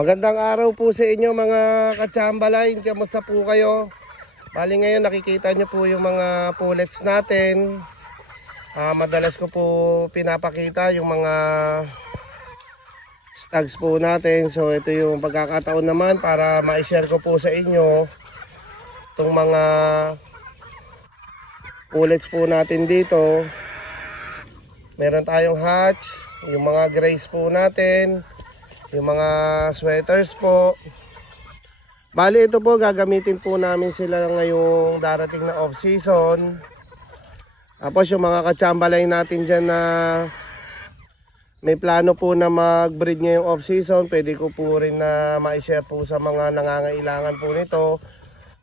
Magandang araw po sa inyo mga katsambalay. Kamusta po kayo? Bali ngayon nakikita nyo po yung mga pullets natin. Madalas ko po pinapakita yung mga stags po natin. So ito yung pagkakataon naman para ma-share ko po sa inyo itong mga pullets po natin dito. Meron tayong hatch, yung mga grays po natin, yung mga sweaters po. Bali ito po gagamitin po namin sila ngayong darating na off season. Tapos yung mga katsambalay natin dyan na may plano po na mag-breed ngayong off season, pwede ko po rin na ma-share po sa mga nangangailangan po nito.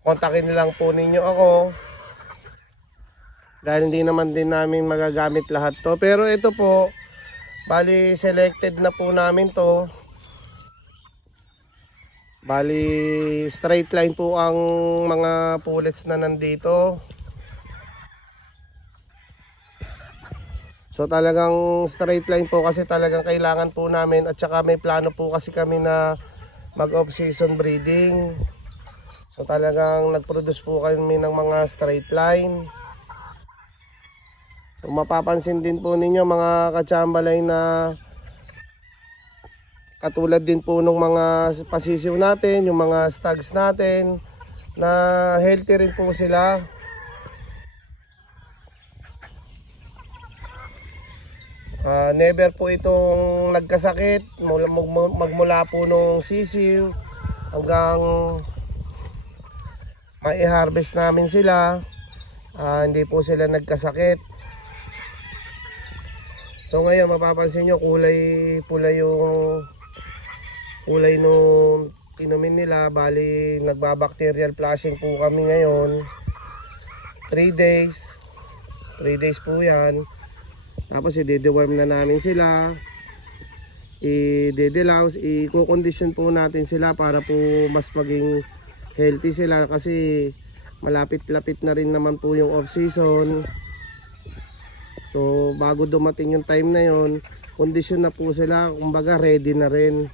Kontakin lang po ninyo ako. Dahil hindi naman din namin magagamit lahat to. Pero ito po, bali selected na po namin to. Bali straight line po ang mga pullets na nandito. So talagang straight line po kasi talagang kailangan po namin, at saka may plano po kasi kami na mag off season breeding. So talagang nag-produce po kami ng mga straight line. So mapapansin din po ninyo mga katsambalay na katulad din po ng mga pasisiw natin, yung mga stags natin, na healthy rin po sila. Never po itong nagkasakit magmula po nung sisiw hanggang mai-harvest namin sila. Hindi po sila nagkasakit. So ngayon mapapansin nyo kulay pula yung kulay nung inumin nila. Bali nagbabacterial flushing po kami ngayon 3 days po yan. Tapos i-deworm na namin sila, i-delaws, i-condition po natin sila para po mas maging healthy sila, kasi malapit-lapit na rin naman po yung off season. So bago dumating yung time na yon, condition na po sila, kumbaga ready na rin.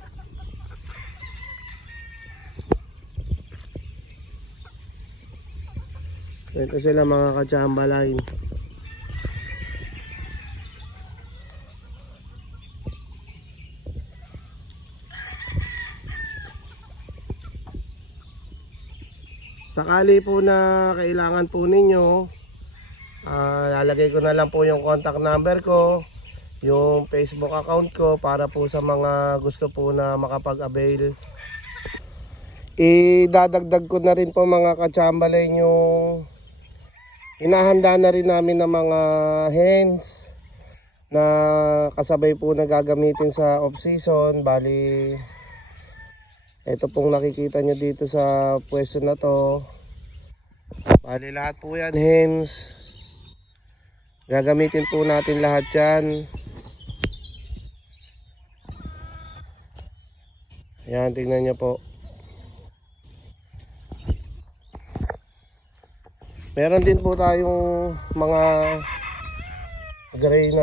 Ito sila mga katsambalay. Sakali po na kailangan po ninyo, lalagay ko na lang po yung contact number ko, yung Facebook account ko, para po sa mga gusto po na makapag-avail. Idadagdag ko na rin po mga katsambalay yung inahanda na rin namin ng mga hens na kasabay po na gagamitin sa off season. Bali ito pong nakikita nyo dito sa pwesto na to. Bali lahat po yan hens. Gagamitin po natin lahat yan. Ayan, tingnan nyo po. Meron din po tayong mga gray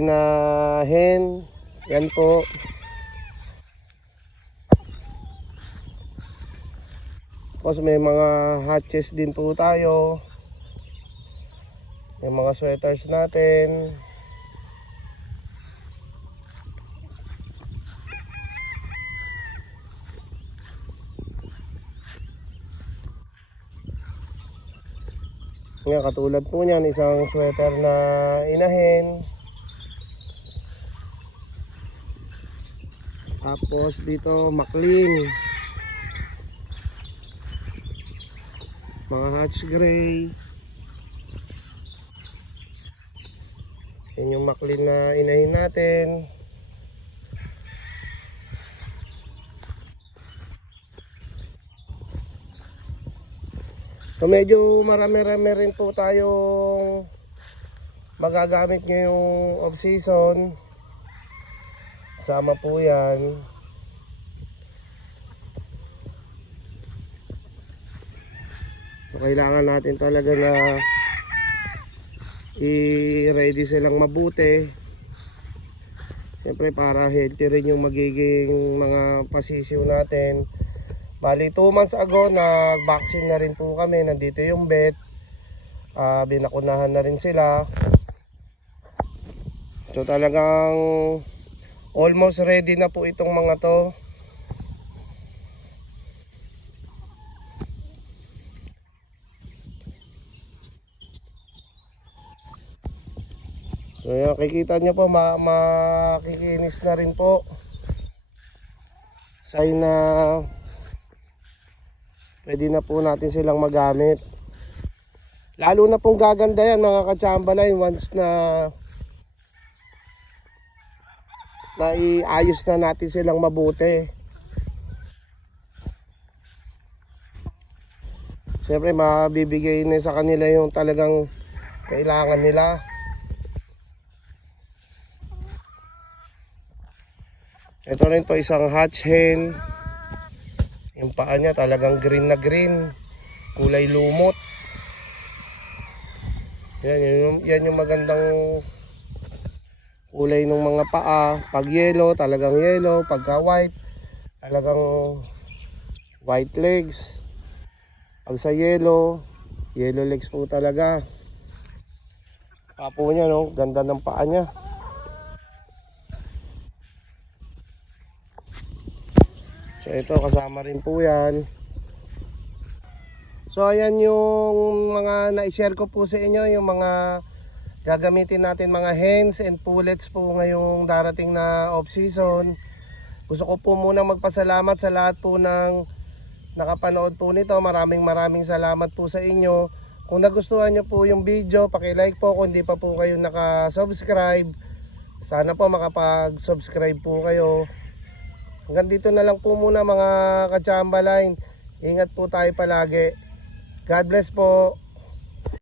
na hen. Yan po. Tapos may mga hatches din po tayo. May mga sweaters natin. Nga, katulad po niyan, isang sweater na inahin. Tapos dito McLean, mga hatch gray. Yan yung McLean na inahin natin. So medyo marami-rami rin po tayong magagamit ngayong off season. Sama po yan. So, kailangan natin talaga na i-ready silang mabuti. Siyempre para healthy rin yung magiging mga pasisiw natin. Bali 2 months ago nag-vaccine na rin po kami. Nandito yung vet. Binakunahan na rin sila. So talagang almost ready na po itong mga to. So yan, kikita nyo po makikinis na rin po. Sign na pwede na po natin silang magamit. Lalo na pong gaganda yan mga ka-chamberlain once na iayos na natin silang mabuti. Siyempre mabibigay na sa kanila yung talagang kailangan nila. Ito rin po isang hatch hen. Yung paa niya talagang green na green. Kulay lumot. Yan yung magandang kulay ng mga paa. Pag yellow, talagang yellow. Pagka white, talagang white legs. Pag sa yellow legs po talaga. Papo niya, no? Ganda ng paa niya. So ito kasama rin po yan. So ayan yung mga na-share ko po sa inyo, yung mga gagamitin natin mga hens and pullets po ngayong darating na off season. Gusto ko po muna magpasalamat sa lahat po ng nakapanood po nito. Maraming salamat po sa inyo. Kung nagustuhan nyo po yung video, paki-like po. Kung hindi pa po kayo naka-subscribe, sana po makapag-subscribe po kayo. Hanggang dito na lang po muna mga ka-chamberlain. Ingat po tayo palagi. God bless po.